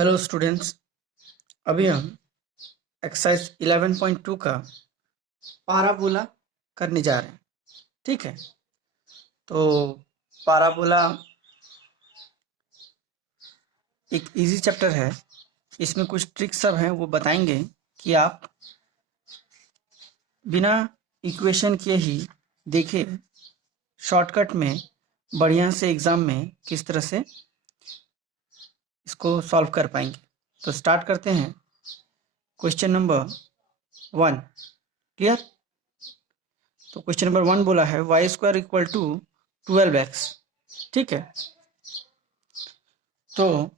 Hello students, अभी हम exercise 11.2 का पाराबोला करने जा रहे हैं। ठीक है, तो पाराबोला एक इजी चैप्टर है। इसमें कुछ ट्रिक्स सब हैं, वो बताएंगे कि आप बिना इक्वेशन के ही देखे शॉर्टकट में बढ़िया से एग्ज़ाम में किस तरह से इसको सॉल्व कर पाएंगे। तो स्टार्ट करते हैं। Question number 1 clear. तो क्वेश्चन नंबर 1 बोला है y² इक्वल टू 12x। ठीक है, तो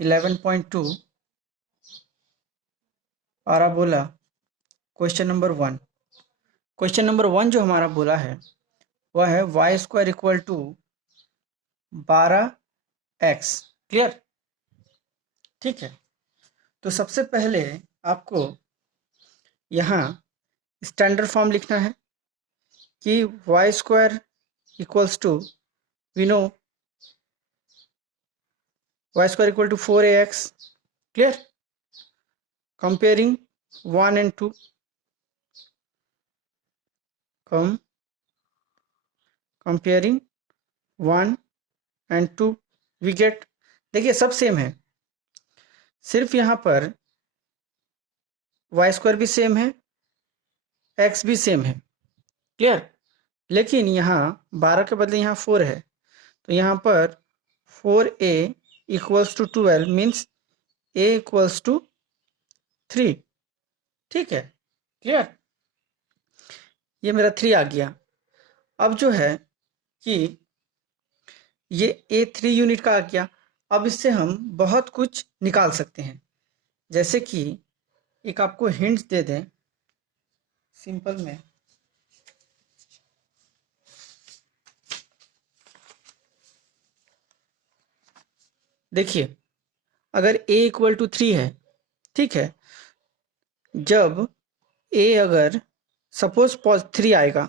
eleven point two parabola question number 1। Question number 1 जो हमारा बोला है वह है y² equal to 12x। Clear. ठीक है, तो सबसे पहले आपको यहाँ स्टैंडर्ड फॉर्म लिखना है कि y² equals to, we know y² equal to 4ax। Clear. Comparing 1 and 2, comparing 1 and 2 we get, देखिए सब सेम है, सिर्फ यहाँ पर y² भी सेम है, x भी सेम है। क्लियर। लेकिन यहाँ 12 के बदले यहाँ 4 है, तो यहाँ पर 4a equals to 12 means a equals to 3। ठीक है, क्लियर। ये मेरा 3 आ गया। अब जो है कि ये a 3 यूनिट का आ गया। अब इससे हम बहुत कुछ निकाल सकते हैं, जैसे कि एक आपको हिंट्स दे दें सिंपल में। देखिए, अगर a इक्वल टू 3 है, ठीक है, जब a अगर सपोज 3 आएगा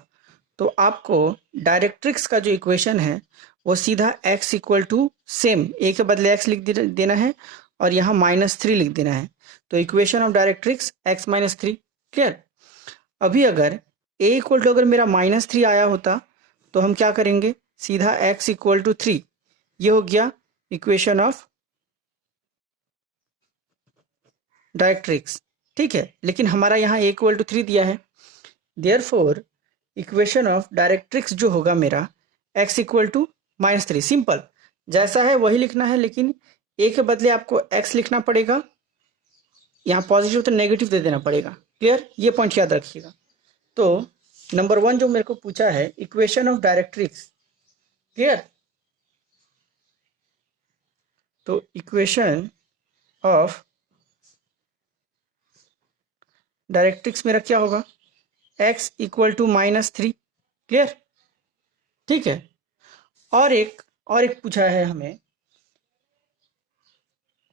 तो आपको डायरेक्ट्रिक्स का जो इक्वेशन है वो सीधा x equal to same, a के बदले x लिख देना है और यहाँ -3 लिख देना है। तो equation of directrix x -3। Clear. अभी अगर a इक्वल टू अगर मेरा -3 आया होता तो हम क्या करेंगे, सीधा x इक्वल टू 3, ये हो गया इक्वेशन ऑफ डायरेक्ट्रिक्स। ठीक है, लेकिन हमारा यहाँ a इक्वल टू 3 दिया है, देयरफॉर इक्वेशन ऑफ डायरेक्ट्रिक्स जो होगा मेरा x इक्वल टू -3। सिंपल, जैसा है वही लिखना है, लेकिन a के बदले आपको x लिखना पड़ेगा, यहाँ पॉजिटिव तो नेगेटिव दे देना पड़ेगा। क्लियर, ये पॉइंट याद रखिएगा। तो नंबर 1 जो मेरे को पूछा है इक्वेशन ऑफ डायरेक्ट्रिक्स। क्लियर। तो इक्वेशन ऑफ डायरेक्ट्रिक्स मेरा क्या होगा, x इक्वल टू -3। क्लियर। ठीक है, और एक पूछा है हमें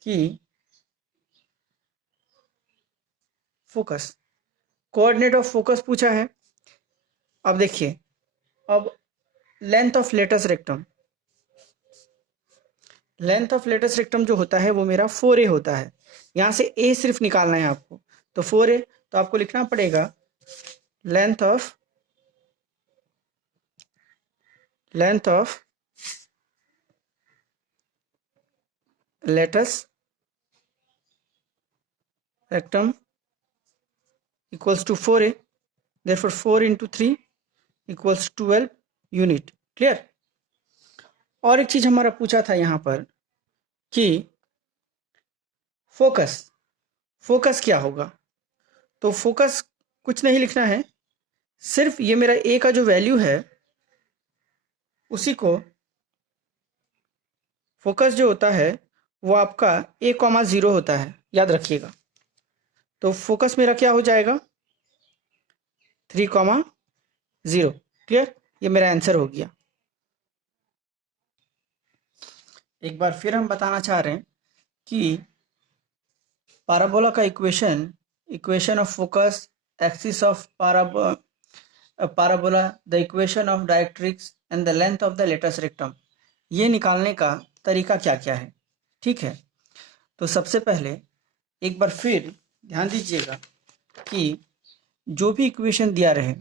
कि फोकस, कोऑर्डिनेट ऑफ फोकस पूछा है। अब देखिए, अब length of latus rectum, length of latus rectum जो होता है वो मेरा 4a होता है। यहाँ से a सिर्फ निकालना है आपको, तो 4a, तो आपको लिखना पड़ेगा length of latus rectum equals to 4a, therefore 4 into 3 equals 12 unit. Clear. और एक चीज हमारा पूछा था यहाँ पर कि फोकस क्या होगा। तो फोकस कुछ नहीं लिखना है, सिर्फ ये मेरा a का जो वैल्यू है उसी को, फोकस जो होता है वो आपका a,0 होता है, याद रखिएगा। तो फोकस मेरा क्या हो जाएगा, 3,0। क्लियर, ये मेरा आंसर हो गया। एक बार फिर हम बताना चाह रहे हैं कि पाराबोला का equation of focus, axis of parabola, the equation of directrix and the length of the latus rectum, ये निकालने का तरीका क्या क्या है। ठीक है, तो सबसे पहले एक बार फिर ध्यान दीजिएगा कि जो भी इक्वेशन दिया रहे,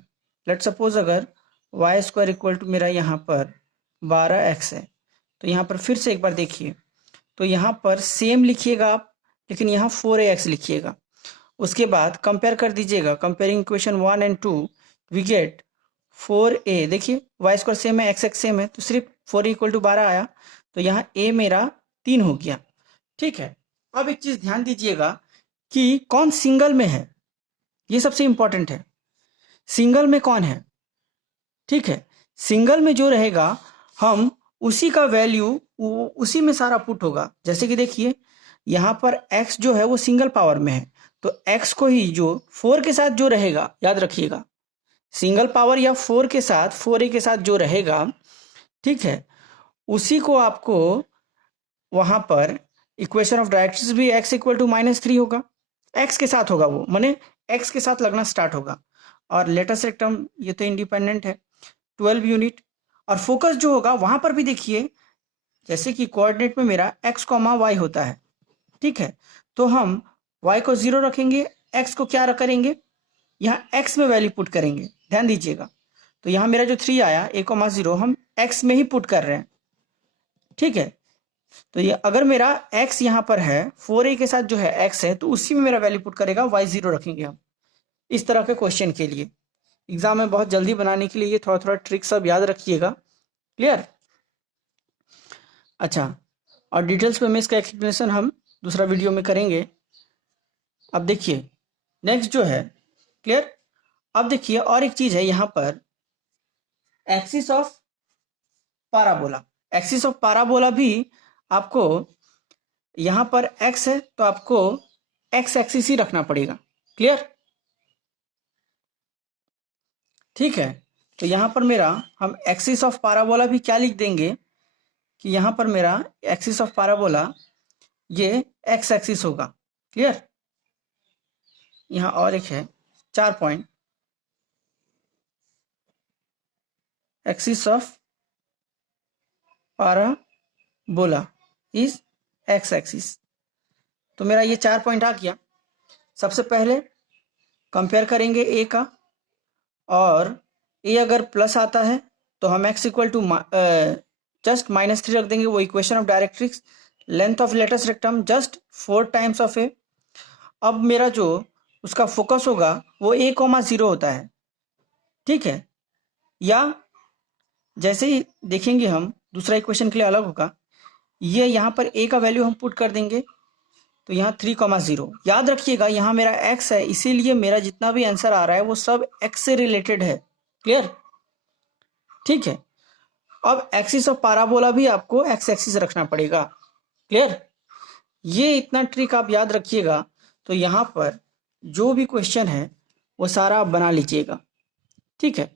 लेट सपोज अगर वाई स्क्वायर इक्वल टू मेरा यहाँ पर 12x है, तो यहाँ पर फिर से एक बार देखिए, तो यहाँ पर सेम लिखिएगा आप, लेकिन यहाँ 4ax लिखिएगा। उसके बाद कंपेयर कर दीजिएगा, comparing equation 1 and 2 we get 4a, देखिए वाई स्क्वायर सेम है, x सेम है, तो सिर्फ 4 इक्वल टू 12 आया, तो यहाँ a मेरा 3 हो गया। ठीक है, अब एक चीज ध्यान दीजिएगा कि कौन सिंगल में है, ये सबसे इंपॉर्टेंट है। सिंगल में कौन है? ठीक है, सिंगल में जो रहेगा हम उसी का वैल्यू उसी में सारा पुट होगा। जैसे कि देखिए यहाँ पर x जो है वो सिंगल पावर में है, तो x को ही जो 4 के साथ जो रहेगा, याद रखिएगा सिंगल पावर या 4 के साथ 4a के साथ जो रहेगा, ठीक है, उसी को आपको वहां पर इक्वेशन ऑफ डायरेक्ट्रिक्स भी x इक्वल टू -3 होगा, x के साथ होगा, वो माने x के साथ लगना स्टार्ट होगा। और लेटस रेक्टम ये तो इंडिपेंडेंट है 12 यूनिट। और फोकस जो होगा वहां पर भी देखिए, जैसे कि कोऑर्डिनेट में मेरा x, y होता है, ठीक है, तो हम y को 0 रखेंगे, x को क्या करेंगे, यहाँ x में वैल्यू पुट करेंगे। ध्यान दीजिएगा, तो यहाँ मेरा जो 3 आया a,0 हम x में ही पुट कर रहे हैं। ठीक है, तो ये अगर मेरा x यहाँ पर है 4a के साथ जो है x है, तो उसी में मेरा वैल्यू पुट करेगा, y 0 रखेंगे हम। इस तरह के क्वेश्चन के लिए एग्जाम में बहुत जल्दी बनाने के लिए ये थोड़ा थोड़ा ट्रिक सब याद रखिएगा। क्लियर? अच्छा, और डिटेल्स में इसका एक्सप्लेनेशन हम दूसरा वीडियो में करेंगे। अब देखिए नेक्स्ट जो है, क्लियर? अब देखिए और एक चीज है यहाँ पर, axis of parabola. Axis of parabola भी आपको यहाँ पर x है तो आपको x एक्सिस ही रखना पड़ेगा। क्लियर? ठीक है, तो यहाँ पर मेरा हम एक्सिस ऑफ पैराबोला भी क्या लिख देंगे कि यहाँ पर मेरा एक्सिस ऑफ पैराबोला ये x एक्सिस होगा। क्लियर? यहाँ और एक है 4 point, axis of parabola is x axis. तो मेरा ये 4 पॉइंट आ गया। सबसे पहले कंपेयर करेंगे a का, और a अगर प्लस आता है तो हम x इक्वल टू जस्ट -3 रख देंगे, वो equation of directrix. Length of latus rectum just 4 times of a। अब मेरा जो उसका फोकस होगा वो a,0 होता है। ठीक है, या जैसे ही देखेंगे हम दूसरा इक्वेशन के लिए अलग होगा, ये यहाँ पर a का वैल्यू हम पुट कर देंगे, तो यहाँ 3,0। याद रखिएगा यहाँ मेरा x है, इसीलिए मेरा जितना भी आंसर आ रहा है वो सब x से रिलेटेड है। क्लियर? ठीक है, अब एक्सिस ऑफ पैराबोला भी आपको x एक्सिस रखना पड़ेगा। क्लियर? ये इतना ट्रिक आप याद रखिएगा, तो यहाँ पर जो भी क्वेश्चन है वो सारा आप बना लीजिएगा। ठीक है,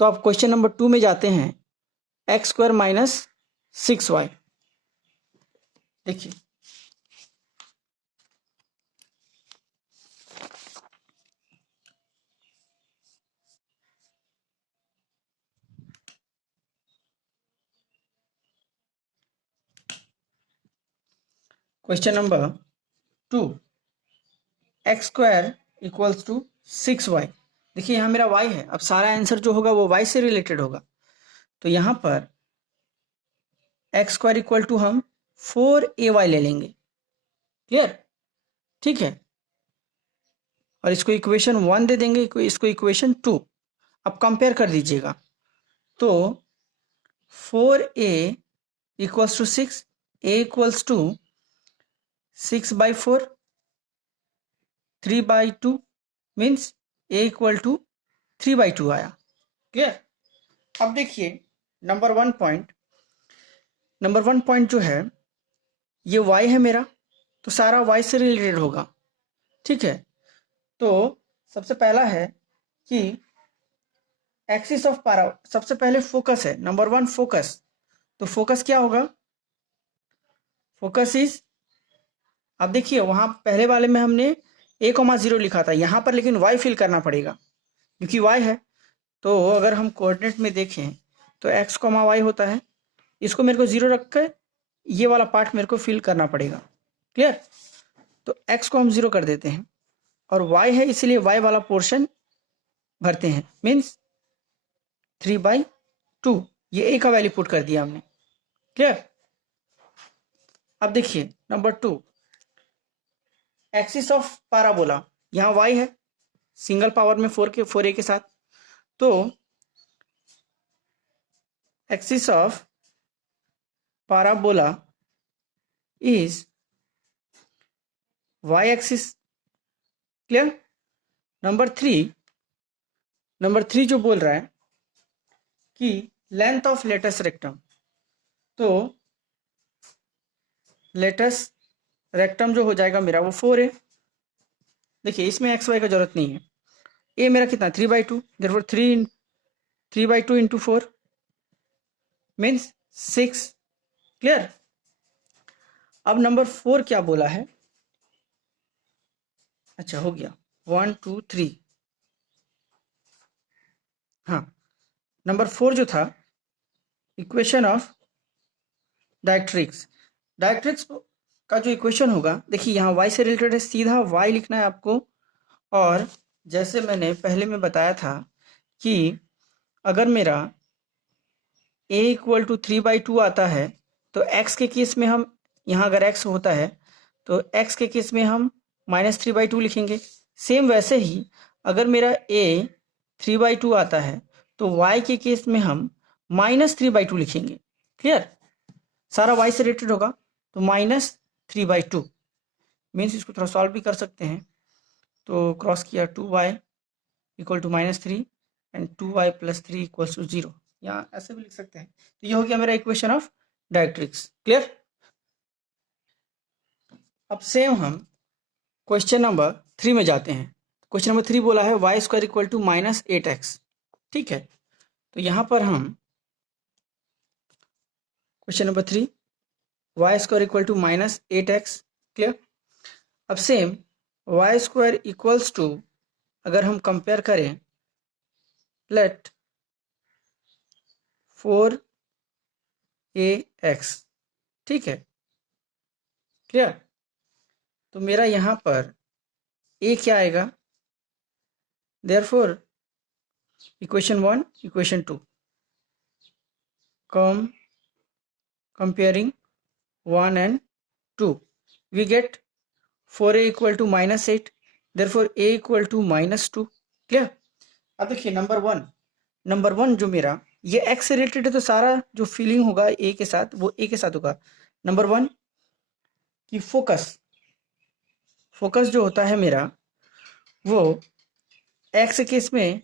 तो आप क्वेश्चन नंबर 2 में जाते हैं, x² - 6y। देखिए क्वेश्चन नंबर 2, x² = 6y। देखिए यहाँ मेरा y है, अब सारा आंसर जो होगा वो y से रिलेटेड होगा, तो यहाँ पर x² = हम 4ay ले लेंगे। क्लियर? ठीक है, और इसको इक्वेशन 1 दे देंगे, इसको इक्वेशन 2। अब कंपेयर कर दीजिएगा, तो 4a = 6, a = 6/4, 3/2 मीन्स a = 3/2 आया। क्लियर? अब देखिए नंबर 1 पॉइंट जो है ये y है मेरा, तो सारा y से रिलेटेड होगा। ठीक है, तो सबसे पहला है कि एक्सिस ऑफ पैरा, सबसे पहले फोकस है, नंबर 1 फोकस। तो फोकस क्या होगा? फोकस इज, अब देखिए वहां पहले वाले में हमने a,0 लिखा था, यहाँ पर लेकिन y फिल करना पड़ेगा। क्योंकि y है, तो अगर हम कोऑर्डिनेट में देखें तो x कॉमा वाई होता है, इसको मेरे को 0 रख कर ये वाला पार्ट मेरे को फिल करना पड़ेगा। क्लियर? तो x को हम 0 कर देते हैं और y है इसलिए y वाला पोर्शन भरते हैं, मीन्स 3/2, ये a का वैल्यू पुट कर दिया हमने। क्लियर? अब देखिए नंबर 2, एक्सिस ऑफ पैराबोला, यहाँ y है सिंगल पावर में 4a के साथ, तो axis of parabola is y axis. Clear? Number 3 जो बोल रहा है कि लेंथ ऑफ लेटस रेक्टम, तो लेटस रेक्टम जो हो जाएगा मेरा वो 4 है। देखिए इसमें एक्स वाई का जरूरत नहीं है, ए मेरा कितना 3/2, देयरफॉर 3/2 इंटू 4 मीन्स 6। क्लियर? अब नंबर 4 क्या बोला है, अच्छा हो गया 1 2 3, हाँ नंबर 4 जो था इक्वेशन ऑफ डायरेक्ट्रिक्स का जो इक्वेशन होगा, देखिए यहाँ y से रिलेटेड है, सीधा y लिखना है आपको। और जैसे मैंने पहले में बताया था कि अगर मेरा a इक्वल टू 3/2 आता है तो x के केस में हम, यहाँ अगर x होता है तो x के केस में हम -3/2 लिखेंगे। सेम वैसे ही अगर मेरा a 3/2 आता है तो y के केस में हम -3/2 लिखेंगे। क्लियर? सारा y से रिलेटेड होगा, तो -3/2 मीन्स इसको थोड़ा सॉल्व भी कर सकते हैं। तो क्रॉस किया 2y equal to -3 and 2y + 3 equals to 0, यहाँ ऐसे भी लिख सकते हैं। तो ये हो गया मेरा इक्वेशन ऑफ डायरेक्ट्रिक्स। क्लियर? अब सेम हम क्वेश्चन नंबर 3 में जाते हैं। क्वेश्चन नंबर 3 बोला है y² इक्वल टू -8x। ठीक है, तो यहाँ पर हम question number 3 y² equal to -8x। Clear? अब सेम y² इक्वल्स टू, अगर हम कंपेयर करें, लेट 4ax। ठीक है, क्लियर? तो मेरा यहाँ पर a क्या आएगा, therefore equation 1 equation 2 comparing 1 and 2 we get 4a equal to -8, therefore a equal to -2। Clear? अब देखिए नंबर वन जो मेरा ये x से रिलेटेड है, तो सारा जो फीलिंग होगा a के साथ वो a के साथ होगा। नंबर 1 कि फोकस जो होता है मेरा वो x केस में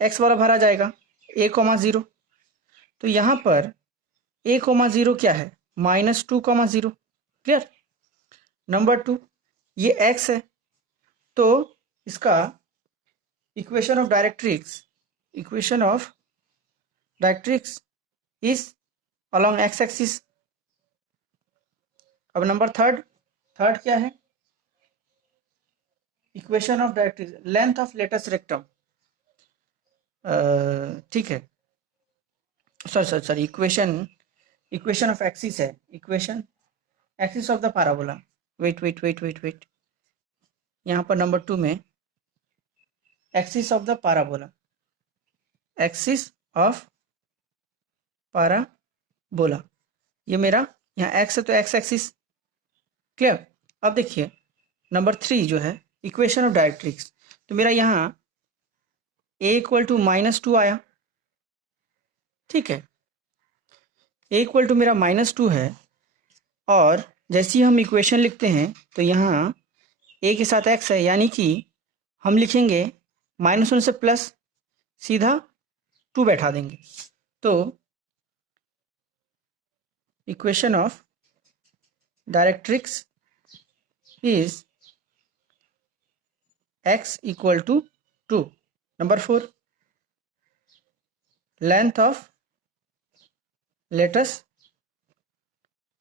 x वाला भरा जाएगा a,0, तो यहाँ पर a,0 क्या है -2,0। क्लियर? नंबर 2 ये x है, तो इसका equation of directrix is along x axis. अब नंबर थर्ड क्या है, equation of directrix length of latus rectum. ठीक है, सॉरी इक्वेशन ऑफ एक्सिस है, equation axis of the parabola. Wait, यहाँ पर नंबर 2 में axis of the parabola, axis of parabola, ये मेरा यहाँ x है तो x एक्सिस। क्लियर? अब देखिए नंबर 3 जो है इक्वेशन ऑफ डायरेक्ट्रिक्स, तो मेरा यहाँ a इक्वल टू -2 आया। ठीक है, a इक्वल टू मेरा -2 है, और जैसे ही हम इक्वेशन लिखते हैं तो यहाँ a के साथ x है, यानी कि हम लिखेंगे -1 से प्लस सीधा 2 बैठा देंगे। तो equation of directrix is x equal to 2। Number 4 length of latus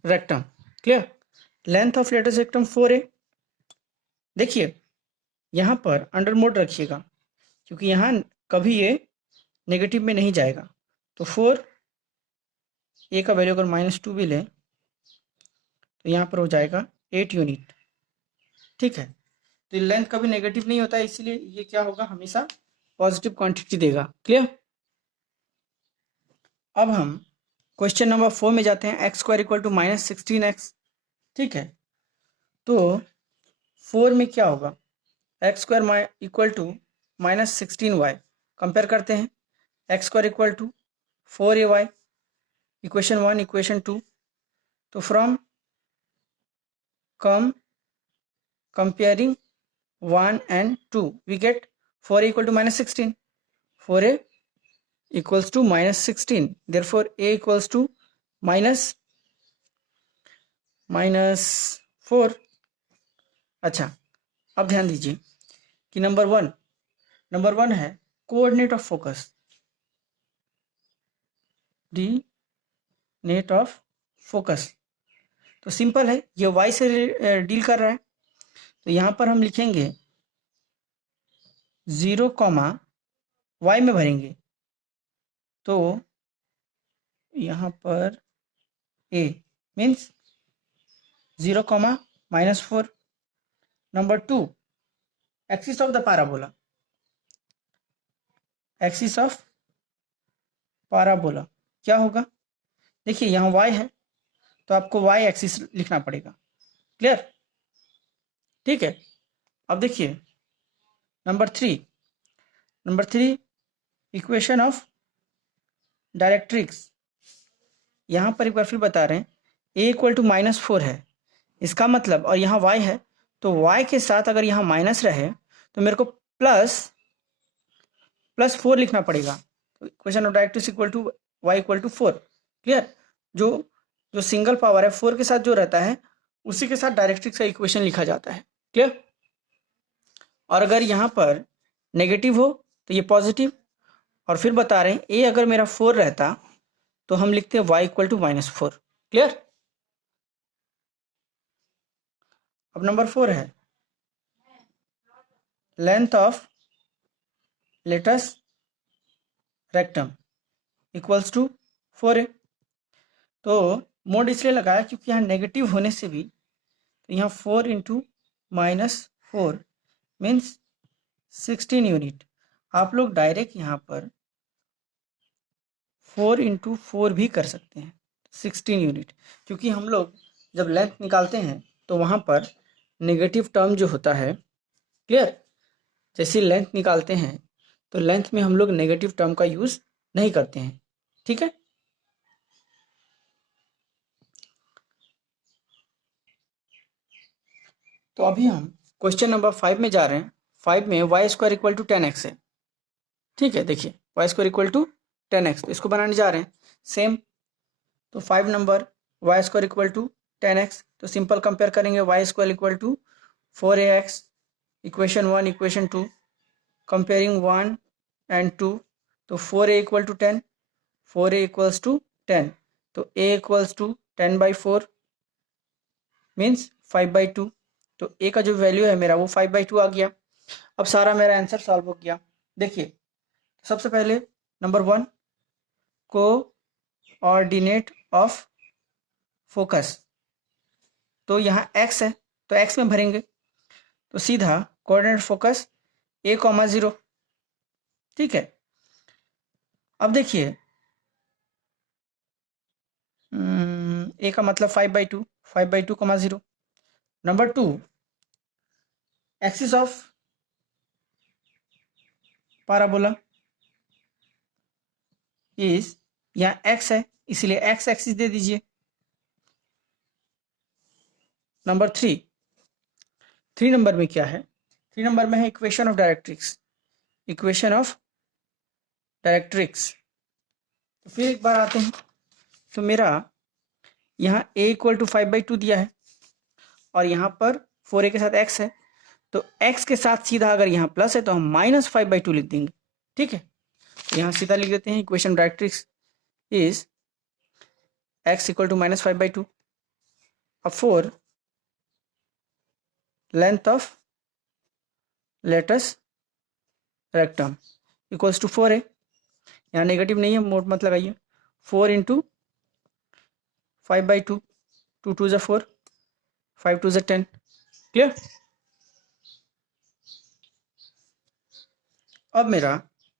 rectum. Clear? Length of latus rectum 4 है। देखिए यहाँ पर अंडर मोड रखिएगा, क्योंकि यहाँ कभी ये नेगेटिव में नहीं जाएगा। तो 4 ए का वैल्यू अगर -2 भी लें तो यहाँ पर हो जाएगा 8 यूनिट। ठीक है, तो लेंथ कभी नेगेटिव नहीं होता है, इसीलिए ये क्या होगा, हमेशा पॉजिटिव क्वांटिटी देगा। क्लियर। अब हम क्वेश्चन नंबर 4 में जाते हैं। X square equal to -16x। ठीक है, तो 4 में क्या होगा, x square equal to -16y। Compare करते हैं, x square equal to 4ay, equation 1, equation 2। तो from comparing 1 and 2 we get 4a equal to -16, 4a equals to -16, therefore a equals to -4। अच्छा, अब ध्यान दीजिए कि नंबर वन है coordinate of focus, coordinate of focus. तो सिंपल है, ये y से डील कर रहा है, तो यहाँ पर हम लिखेंगे 0, y में भरेंगे, तो यहाँ पर a means 0, -4। Number 2, axis of the parabola, axis of parabola क्या होगा, देखिए यहाँ y है तो आपको y एक्सिस लिखना पड़ेगा। क्लियर। ठीक है, अब देखिए नंबर 3 इक्वेशन ऑफ डायरेक्ट्रिक्स। यहाँ पर एक बार फिर बता रहे हैं, a इक्वल टू -4 है, इसका मतलब, और यहाँ y है, तो y के साथ अगर यहाँ माइनस रहे तो मेरे को +4 लिखना पड़ेगा। तो equation of directrix equal to y equal to 4। Clear. जो सिंगल पावर है 4 के साथ जो रहता है उसी के साथ डायरेक्ट्रिक्स का इक्वेशन लिखा जाता है। क्लियर। और अगर यहाँ पर नेगेटिव हो तो ये पॉजिटिव, और फिर बता रहे हैं a अगर मेरा 4 रहता तो हम लिखते हैं y इक्वल टू -4। क्लियर। अब नंबर 4 है length of latus rectum equals to 4a। तो मोड इसलिए लगाया क्योंकि यहाँ नेगेटिव होने से भी, तो यहाँ 4 × -4 मीन्स 16 यूनिट। आप लोग डायरेक्ट यहाँ पर 4 × 4 भी कर सकते हैं, 16 यूनिट, क्योंकि हम लोग जब लेंथ निकालते हैं तो वहाँ पर नेगेटिव टर्म जो होता है, क्लियर, जैसे लेंथ निकालते हैं तो लेंथ में हम लोग नेगेटिव टर्म का यूज़ नहीं करते हैं। ठीक है। तो अभी हम क्वेश्चन नंबर 5 में जा रहे हैं। 5 में Y square equal to 10x है। ठीक है, देखिए y square equal to 10x, तो इसको बनाने जा रहे हैं सेम। तो 5 number y square equal to 10x, तो सिंपल कंपेयर करेंगे, y square equal to 4ax, equation 1, equation 2, comparing 1 and 2, तो 4a equal to 10, 4a equals to 10, तो a इक्वल्स टू 10/4 मीन्स 5/2। तो a का जो वैल्यू है मेरा वो 5/2 आ गया। अब सारा मेरा आंसर सॉल्व हो गया। देखिए सबसे पहले नंबर 1 कोऑर्डिनेट ऑफ फोकस, तो यहाँ x है तो x में भरेंगे, तो सीधा कोऑर्डिनेट फोकस a, 0। ठीक है। अब देखिए a का मतलब 5/2, 5/2, 0। Number 2 axis of parabola is, यहाँ x है इसलिए x एक्सिस दे दीजिए। नंबर 3 नंबर में क्या है, 3 नंबर में है equation of directrix, equation of directrix. तो फिर एक बार आते हैं, तो मेरा यहाँ a इक्वल टू 5/2 दिया है और यहाँ पर 4a के साथ x है, तो x के साथ सीधा अगर यहाँ प्लस है तो हम -5/2 लिख देंगे। ठीक है, तो यहाँ सीधा लिख देते हैं equation directrix is x equal to -5/2। अब 4 length of latus rectum equals to 4a, यहाँ नेगेटिव नहीं है, मोड मत लगाइए, 4 इंटू 5/2, 2 2 ज़ा 4, 5 2 ज़ा 10, क्लियर। अब मेरा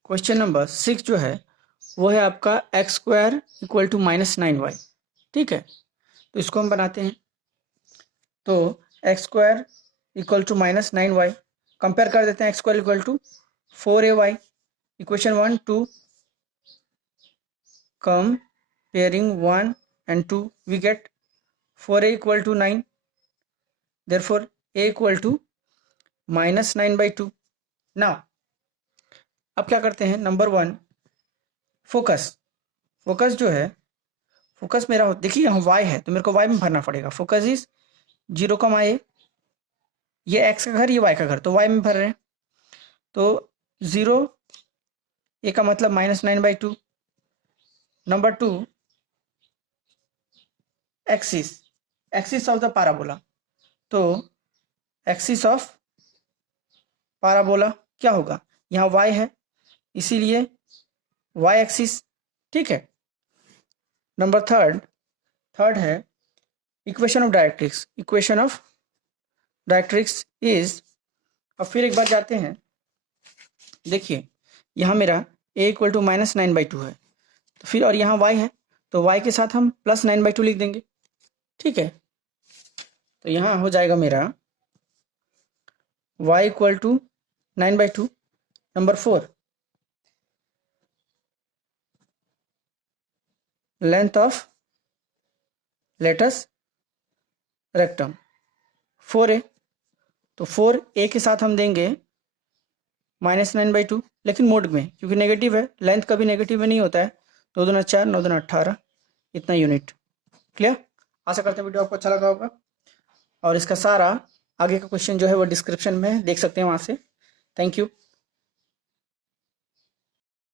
क्वेश्चन नंबर 6 जो है वो है आपका x² इक्वल टू -9y, ठीक है। तो इसको हम बनाते हैं, तो x² equal to -9y, compare कर देते हैं, x² equal to 4ay, equation 1 2, comparing 1 and 2 we get 4a equal to 9, therefore a equal to -9/2. now अब क्या करते हैं, नंबर 1 फोकस जो है, फोकस मेरा देखिए यहाँ y है तो मेरे को y में भरना पड़ेगा, फोकस इज 0, a, ये x का घर ये y का घर, तो y में भर रहे हैं, तो 0 a का मतलब -9/2। Number 2 axis of the parabola, तो एक्सिस ऑफ पाराबोला क्या होगा, यहाँ y है इसीलिए y एक्सिस, ठीक है। नंबर थर्ड है इक्वेशन ऑफ डायरेक्ट्रिक्स इज, अब फिर एक बार जाते हैं, देखिए यहाँ मेरा a इक्वल टू -9/2 है, तो फिर और यहाँ y है तो y के साथ हम +9/2 लिख देंगे, ठीक है। तो यहाँ हो जाएगा मेरा y equal to 9/2। Number 4 length of latus rectum 4a, तो 4a के साथ हम देंगे -9/2, लेकिन मोड में, क्योंकि नेगेटिव है, लेंथ कभी नेगेटिव में नहीं होता है, 2 दूना 4 9 दूना 18 इतना यूनिट, क्लियर। आशा करते हैं वीडियो आपको अच्छा लगा होगा, और इसका सारा आगे का क्वेश्चन जो है वो डिस्क्रिप्शन में देख सकते हैं वहाँ से। Thank you.